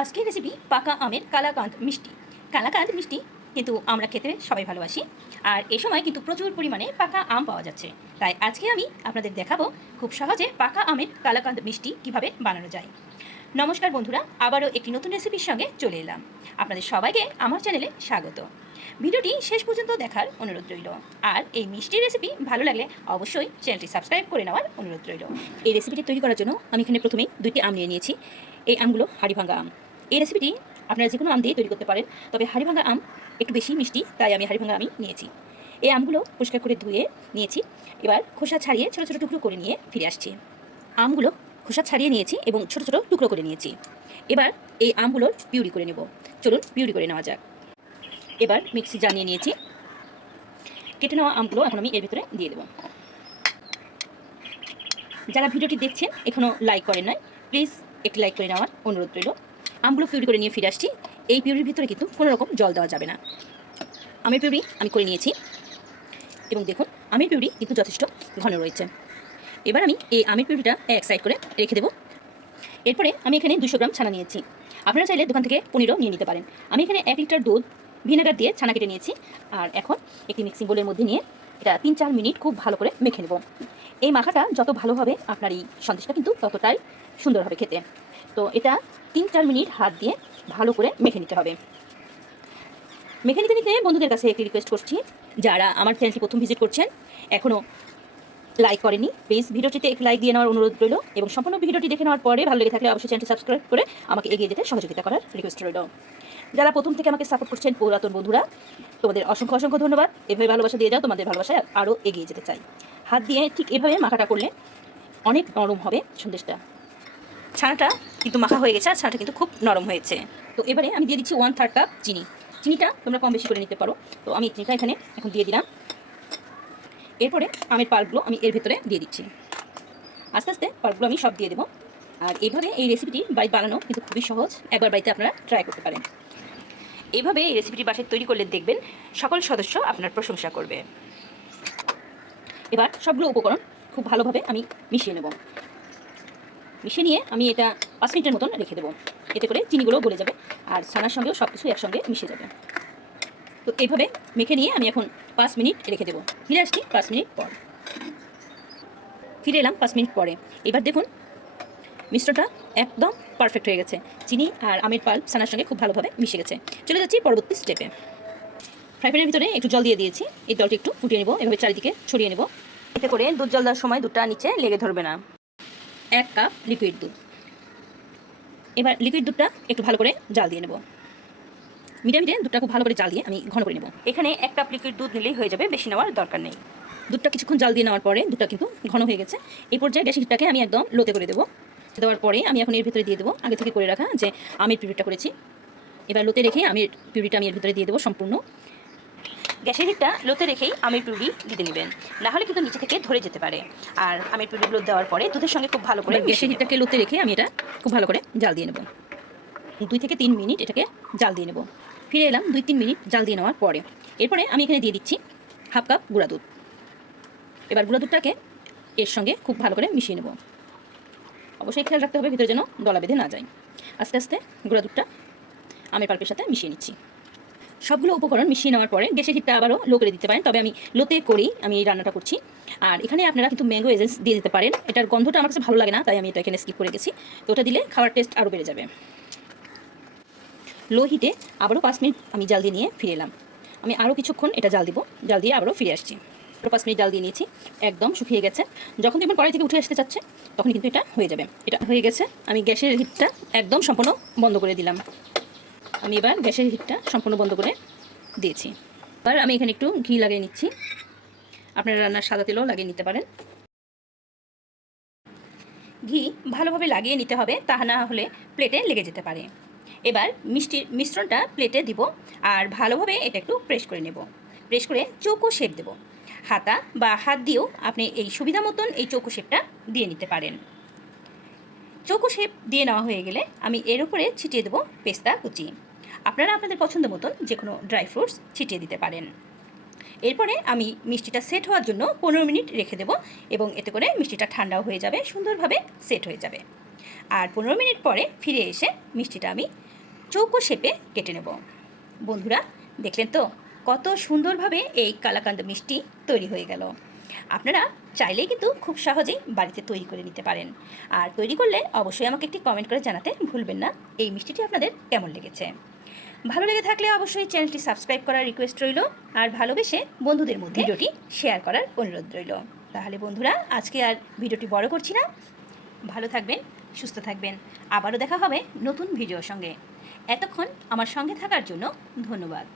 আজকের রেসিপি পাকা আমের কালাকাঁদ মিষ্টি। কালাকাঁদ মিষ্টি কিন্তু আমরা খেতে সবাই ভালোবাসি, আর এই সময় কিন্তু প্রচুর পরিমাণে পাকা আম পাওয়া যাচ্ছে। তাই আজকে আমি আপনাদের দেখাবো খুব সহজে পাকা আমের কালাকাঁদ মিষ্টি কিভাবে বানানো যায়। নমস্কার বন্ধুরা, আবারও একটি নতুন রেসিপির সঙ্গে চলে এলাম। আপনাদের সবাইকে আমার চ্যানেলে স্বাগত। ভিডিওটি শেষ পর্যন্ত দেখার অনুরোধ রইল, আর এই মিষ্টির রেসিপি ভালো লাগলে অবশ্যই চ্যানেলটি সাবস্ক্রাইব করে নেওয়ার অনুরোধ রইল। এই রেসিপিটি তৈরি করার জন্য আমি এখানে প্রথমেই 2টি আম নিয়ে নিয়েছি। এই আমগুলো হাড়িভাঙ্গা আম। এই রেসিপিটি আপনারা যে কোনো আম দিয়ে তৈরি করতে পারেন, তবে হাড়িভাঙ্গা আম একটু বেশি মিষ্টি, তাই আমি হাড়িভাঙ্গা আমই নিয়েছি। এই আমগুলো পরিষ্কার করে ধুয়ে নিয়েছি। এবার খোসা ছাড়িয়ে ছোটো ছোটো টুকরো করে নিয়ে ফিরে আসছি। আমগুলো খোসা ছাড়িয়ে নিয়েছি এবং ছোটো ছোটো টুকরো করে নিয়েছি। এবার এই আমগুলোর পিউরি করে নেব। চলুন পিউরি করে নেওয়া যাক। এবার মিক্সি জার নিয়ে নিয়েছি। কেটে নেওয়া আমগুলো এখন আমি এর ভিতরে দিয়ে দেবো। যারা ভিডিওটি দেখছেন এখনও লাইক করেন নাই, প্লিজ একটি লাইক করে নেওয়ার অনুরোধ রইল। আমগুলো পিউরি করে নিয়ে ফিরে আসছি। এই পিউরির ভিতরে কিন্তু কোনো রকম জল দেওয়া যাবে না। আমের পিউরি আমি করে নিয়েছি এবং দেখুন আমের পিউরি কিন্তু যথেষ্ট ঘন রয়েছে। এবার আমি এই আমের পিউরিটা এক সাইড করে রেখে দেবো। এরপরে আমি এখানে 200 গ্রাম ছানা নিয়েছি। আপনারা চাইলে দোকান থেকে পনিরও নিয়ে নিতে পারেন। আমি এখানে 1 লিটার দুধ ভিনেগার দিয়ে ছানা কেটে নিয়েছি, আর এখন একটি মিক্সিং বোলের মধ্যে নিয়ে এটা 3-4 মিনিট খুব ভালো করে মেখে নেব। এই মাখাটা যত ভালো হবে আপনার এই সন্দেশটা কিন্তু ততটাই সুন্দর হবে খেতে। তো এটা 3-4 মিনিট হাত দিয়ে ভালো করে মেখে নিতে হবে। মেখে নিতে নিতে বন্ধুদের কাছে একটি রিকোয়েস্ট করছি, যারা আমার চ্যানেলটি প্রথম ভিজিট করছেন এখনও লাইক করেনি, প্লিজ ভিডিওটিতে একটি লাইক দিয়ে নেওয়ার অনুরোধ রইল, এবং সম্পূর্ণ ভিডিওটি দেখে নেওয়ার পরে ভালো লেগে থাকলে অবশ্যই চ্যানেলটি সাবস্ক্রাইব করে আমাকে এগিয়ে যেতে সহযোগিতা করার রিকোয়েস্ট রইল। যারা প্রথম থেকে আমাকে সাপোর্ট করছেন পুরাতন বন্ধুরা, তোমাদের অসংখ্য অসংখ্য ধন্যবাদ। এভাবে ভালোবাসা দিয়ে যাও, তোমাদের ভালোবাসায় আরও এগিয়ে যেতে চাই। হাত দিয়ে ঠিক এভাবে মাখাটা করলে অনেক নরম হবে সন্দেশটা। ছানাটা কিন্তু মাখা হয়ে গেছে, আর ছানাটা কিন্তু খুব নরম হয়েছে। তো এবারে আমি দিয়ে দিচ্ছি 1/3 কাপ চিনি। চিনিটা তোমরা কম বেশি করে নিতে পারো। তো আমি চিনিটা এখানে এখন দিয়ে দিলাম। এরপরে আমের পাল্পগুলো আমি এর ভেতরে দিয়ে দিচ্ছি। আস্তে আস্তে পাল্পগুলো আমি সব দিয়ে দেবো। আর এইভাবে এই রেসিপিটি বাড়িতে বানানো কিন্তু খুবই সহজ। একবার বাড়িতে আপনারা ট্রাই করতে পারেন। এইভাবে এই রেসিপিটি বাসায় তৈরি করলে দেখবেন সকল সদস্য আপনার প্রশংসা করবে। এবার সবগুলো উপকরণ খুব ভালোভাবে আমি মিশিয়ে নেব। মিশিয়ে নিয়ে আমি এটা 5 মিনিটের মতন রেখে দেবো। এতে করে চিনিগুলো গলে যাবে আর ছানার সঙ্গেও সব কিছু একসঙ্গে মিশে যাবে। তো এইভাবে মেখে নিয়ে আমি এখন 5 মিনিট রেখে দেবো। ফিরে আসছি 5 মিনিট পর। ফিরে এলাম 5 মিনিট পরে। এবার দেখুন মিশ্রণটা একদম পারফেক্ট হয়ে গেছে। চিনি আর আমের পাল্প ছানার সঙ্গে খুব ভালোভাবে মিশে গেছে। চলে যাচ্ছি পরবর্তী স্টেপে। ফ্রাই প্যানের ভিতরে একটু জল দিয়ে দিয়েছি। এই জলটি একটু ফুটিয়ে নেব, এভাবে চারিদিকে ছড়িয়ে নেব। এতে করে দুধ জল দেওয়ার সময় দুধটা নিচে লেগে ধরবে না। 1 কাপ লিকুইড দুধ। এবার লিকুইড দুধটা একটু ভালো করে জাল দিয়ে নেব। মিডিয়ামে দুধটা খুব ভালো করে জাল দিয়ে আমি ঘন করে নেব। এখানে 1 কাপ লিকুইড দুধ নিলেই হয়ে যাবে, বেশি নেওয়ার দরকার নেই। দুধটা কিছুক্ষণ জাল দিয়ে নেওয়ার পরে দুধটা কিন্তু ঘন হয়ে গেছে। এই পর্যায়ে গ্যাসের হিটটাকে আমি একদম লোতে করে দেবো। দেওয়ার পরে আমি এখন এর ভিতরে দিয়ে দেবো আগে থেকে করে রাখা যে আমের পিউরিটা করেছি। এবার লোতে রেখে আমের পিউরিটা আমি এর ভিতরে দিয়ে দেবো সম্পূর্ণ। গ্যাসের হিটটা লোতে রেখেই আমের পিউরি দিতে নেবেন, নাহলে কিন্তু নিচে থেকে ধরে যেতে পারে। আর আমের পিউরিগুলো দেওয়ার পরে দুধের সঙ্গে খুব ভালো করে গ্যাসের হিটটাকে লোতে রেখে আমি এটা খুব ভালো করে জাল দিয়ে নেব। 2 থেকে 3 মিনিট এটাকে জাল দিয়ে নেব। ফিরে এলাম 2-3 মিনিট জাল দিয়ে নেওয়ার পরে। এরপরে আমি এখানে দিয়ে দিচ্ছি 1/2 কাপ গুঁড়া দুধ। এবার গুঁড়া দুধটাকে এর সঙ্গে খুব ভালো করে মিশিয়ে নেব। অবশ্যই খেয়াল রাখতে হবে ভিতরে যেন দলা বেঁধে না যায়। আস্তে আস্তে গুঁড়া দুধটা আমের পাল্পের সাথে মিশিয়ে নিচ্ছি। সবগুলো উপকরণ মিশিয়ে নেওয়ার পরে গ্যাসের হিটটা আবারও লো করে দিতে পারেন, তবে আমি লোতে করেই আমি এই রান্নাটা করছি। আর এখানে আপনারা কিন্তু ম্যাঙ্গো এসেন্স দিয়ে দিতে পারেন। এটার গন্ধটা আমার কাছে ভালো লাগে না, তাই আমি এটা এখানে স্কিপ করে গেছি। তো ওটা দিলে খাওয়ার টেস্ট আরও বেড়ে যাবে। লো হিটে আবারও 5 মিনিট আমি জাল দিয়ে নিয়ে ফিরে এলাম। আমি আরও কিছুক্ষণ এটা জাল দিব। জাল দিয়ে আবারও ফিরে আসছি। 5 মিনিট জাল দিয়ে নিয়েছি, একদম শুকিয়ে গেছে। যখন দেখবেন কড়াই থেকে উঠে আসতে চাচ্ছে তখন কিন্তু এটা হয়ে যাবে। এটা হয়ে গেছে। আমি গ্যাসের হিটটা একদম সম্পূর্ণ বন্ধ করে দিলাম। আমি এবার গ্যাসের হিটটা সম্পূর্ণ বন্ধ করে দিয়েছি। এবার আমি এখানে একটু ঘি লাগিয়ে নিচ্ছি। আপনারা রান্নার সাদা তেলও লাগিয়ে নিতে পারেন। ঘি ভালোভাবে লাগিয়ে নিতে হবে, তা না হলে প্লেটে লেগে যেতে পারে। এবার মিষ্টির মিশ্রণটা প্লেটে দিব, আর ভালোভাবে এটা একটু প্রেস করে নেব। প্রেস করে চৌকো শেপ দেব। হাতা বা হাত দিয়েও আপনি এই সুবিধা মতন এই চৌকো শেপটা দিয়ে নিতে পারেন। চৌকো শেপ দিয়ে নেওয়া হয়ে গেলে আমি এর উপরে ছিটিয়ে দেবো পেস্তা কুচি। আপনারা আপনাদের পছন্দ মতন যে কোনো ড্রাই ফ্রুটস ছিটিয়ে দিতে পারেন। এরপরে আমি মিষ্টিটা সেট হওয়ার জন্য 15 মিনিট রেখে দেব, এবং এতে করে মিষ্টিটা ঠান্ডাও হয়ে যাবে, সুন্দরভাবে সেট হয়ে যাবে। আর 15 মিনিট পরে ফিরে এসে মিষ্টিটা আমি চৌকো শেপে কেটে নেব। বন্ধুরা দেখলেন তো কত সুন্দরভাবে এই কালাকান্দ মিষ্টি তৈরি হয়ে গেল। আপনারা চাইলেই কিন্তু খুব সহজেই বাড়িতে তৈরি করে নিতে পারেন। আর তৈরি করলে অবশ্যই আমাকে একটি কমেন্ট করে জানাতে ভুলবেন না এই মিষ্টিটি আপনাদের কেমন লেগেছে। ভালো লেগে থাকলে অবশ্যই চ্যানেলটি সাবস্ক্রাইব করার রিকোয়েস্ট রইল, আর ভালোবেসে বন্ধুদের মধ্যে ভিডিওটি শেয়ার করার অনুরোধ রইল। তাহলে বন্ধুরা আজকে আর ভিডিওটি বড় করছি না, ভালো থাকবেন, সুস্থ থাকবেন, আবারও দেখা হবে নতুন ভিডিওর সঙ্গে। এতক্ষণ আমার সঙ্গে থাকার জন্য ধন্যবাদ।